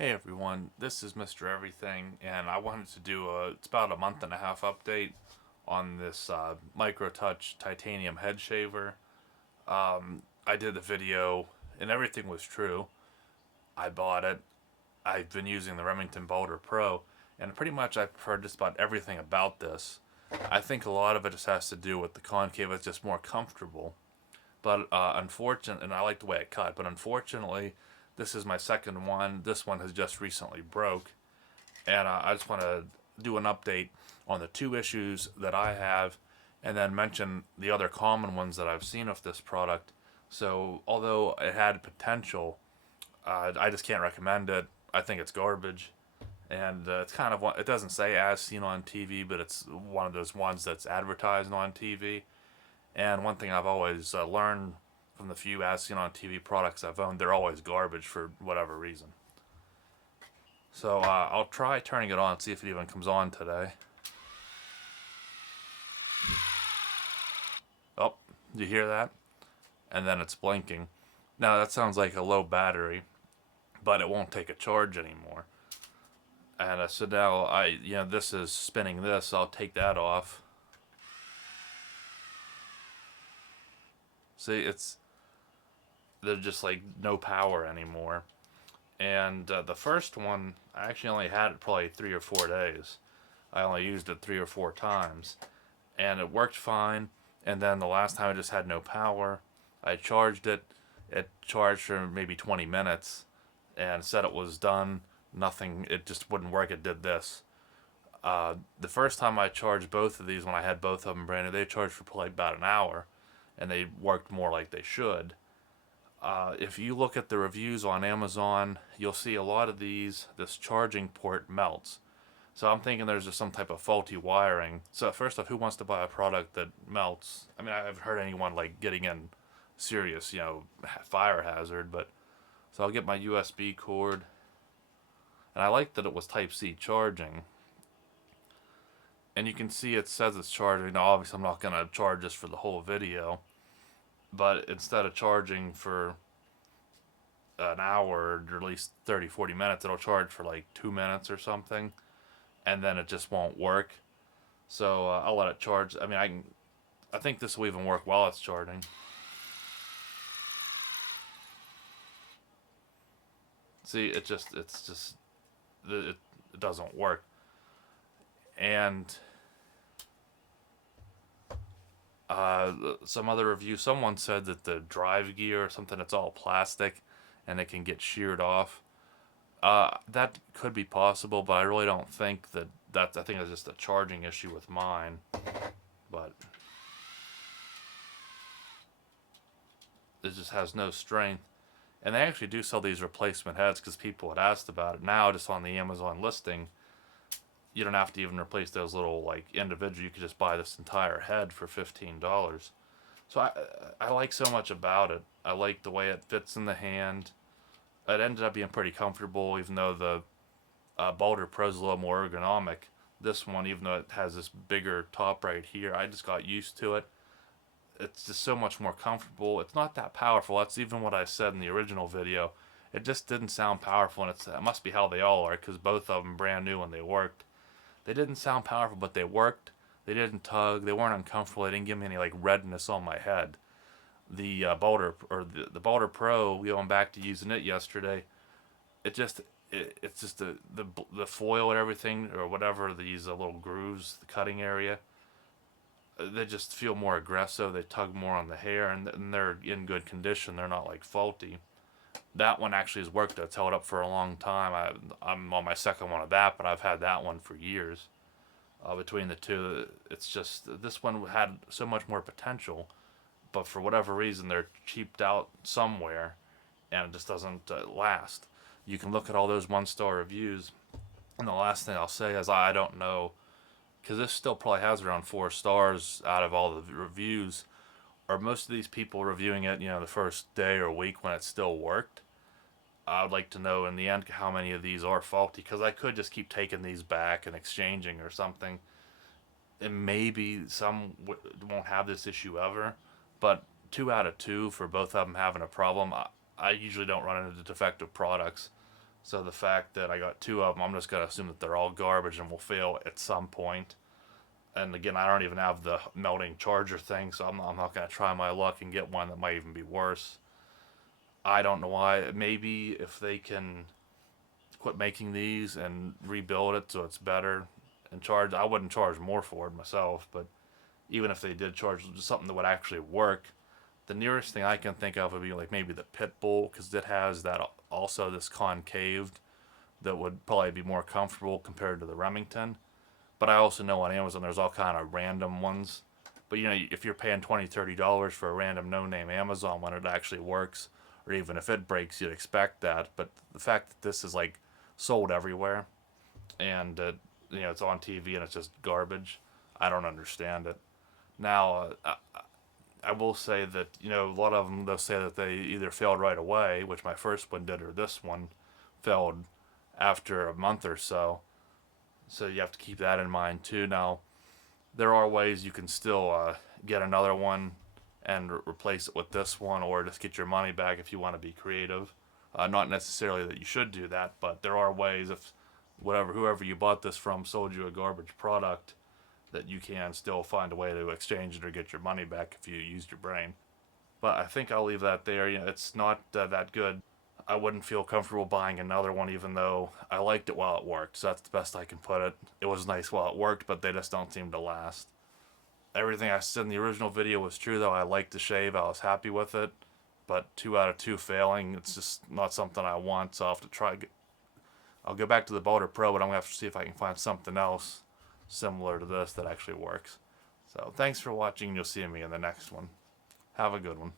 Hey everyone, this is Mr. Everything, and I wanted to do it's about a month and a half update on this MicroTouch titanium head shaver. I did the video, and everything was true. I bought it. I've been using the Remington Boulder Pro, and pretty much I've heard just about everything about this. I think a lot of it just has to do with the concave; it's just more comfortable. But unfortunately, and I like the way it cut, but unfortunately, this is my second one. This one has just recently broke, and I just want to do an update on the two issues that I have, and then mention the other common ones that I've seen with this product. So, although it had potential, I just can't recommend it. I think it's garbage, and it's kind of it doesn't say as seen on TV, but it's one of those ones that's advertised on TV. And one thing I've always learned from the few as seen on TV products I've owned, they're always garbage for whatever reason. So I'll try turning it on, see if it even comes on today. Oh, do you hear that? And then it's blinking. Now that sounds like a low battery, but it won't take a charge anymore. And so now this is spinning this. I'll take that off. See, there's just like no power anymore. And the first one, I actually only had it probably 3 or 4 days. I only used it 3 or 4 times, and it worked fine. And then the last time I just had no power. I charged it. It charged for maybe 20 minutes, and said it was done. Nothing. It just wouldn't work. It did this. The first time I charged both of these, when I had both of them brand new, they charged for probably about an hour, and they worked more like they should. If you look at the reviews on Amazon, you'll see a lot of this charging port melts. So I'm thinking there's just some type of faulty wiring. So first off, who wants to buy a product that melts? I mean, I haven't heard anyone like getting in serious, fire hazard. But so I'll get my USB cord, and I like that it was Type C charging. And you can see it says it's charging. Now, obviously, I'm not gonna charge this for the whole video, but instead of charging for an hour or at least 30, 40 minutes, it'll charge for like 2 minutes or something, and then it just won't work. So I'll let it charge. I mean, I think this will even work while it's charging. See, it doesn't work. And some other review, someone said that the drive gear or something, it's all plastic, and it can get sheared off. That could be possible, but I really don't think that. I think it's just a charging issue with mine. But it just has no strength. And they actually do sell these replacement heads because people had asked about it. Now, just on the Amazon listing, you don't have to even replace those little like individual. You could just buy this entire head for $15. So I like so much about it. I like the way it fits in the hand. It ended up being pretty comfortable, even though the Boulder Pro is a little more ergonomic. This one, even though it has this bigger top right here, I just got used to it. It's just so much more comfortable. It's not that powerful. That's even what I said in the original video. It just didn't sound powerful, and it must be how they all are, because both of them brand new when they worked. They didn't sound powerful, but they worked. They didn't tug. They weren't uncomfortable. They didn't give me any like redness on my head. The the Boulder Pro, going back to using it yesterday, it's just the foil and everything or whatever, these little grooves, the cutting area, they just feel more aggressive. They tug more on the hair, and they're in good condition. They're not like faulty. That one actually has worked. It's held up for a long time. I'm on my second one of that, but I've had that one for years. Between the two, it's just this one had so much more potential, but for whatever reason, they're cheaped out somewhere, and it just doesn't last. You can look at all those 1-star reviews, and the last thing I'll say is I don't know, because this still probably has around 4 stars out of all the reviews. Are most of these people reviewing it, the first day or week when it still worked? I would like to know in the end how many of these are faulty, because I could just keep taking these back and exchanging or something, and maybe some won't have this issue ever. But 2 out of 2 for both of them having a problem, I usually don't run into defective products. So the fact that I got two of them, I'm just gonna assume that they're all garbage and will fail at some point. And again, I don't even have the melting charger thing, so I'm not gonna try my luck and get one that might even be worse. I don't know why. Maybe if they can quit making these and rebuild it so it's better and charge. I wouldn't charge more for it myself, but even if they did charge something that would actually work, the nearest thing I can think of would be like maybe the Pitbull, because it has that also this concaved that would probably be more comfortable compared to the Remington. But I also know on Amazon there's all kind of random ones. But you know, if you're paying $20, $30 for a random no-name Amazon one, it actually works. Or even if it breaks, you'd expect that. But the fact that this is like sold everywhere, and you know it's on TV and it's just garbage, I don't understand it. Now, I will say that you know a lot of them they'll say that they either failed right away, which my first one did, or this one failed after a month or so. So you have to keep that in mind too. Now, there are ways you can still get another one and replace it with this one, or just get your money back if you want to be creative. Not necessarily that you should do that, but there are ways if whoever you bought this from sold you a garbage product, that you can still find a way to exchange it or get your money back if you used your brain. But I think I'll leave that there. You know, it's not that good. I wouldn't feel comfortable buying another one, even though I liked it while it worked. So that's the best I can put it. It was nice while it worked, but they just don't seem to last. Everything I said in the original video was true, though. I liked the shave. I was happy with it. But 2 out of 2 failing, it's just not something I want. So I'll have to try. I'll go back to the Boulder Pro, but I'm going to have to see if I can find something else similar to this that actually works. So thanks for watching. You'll see me in the next one. Have a good one.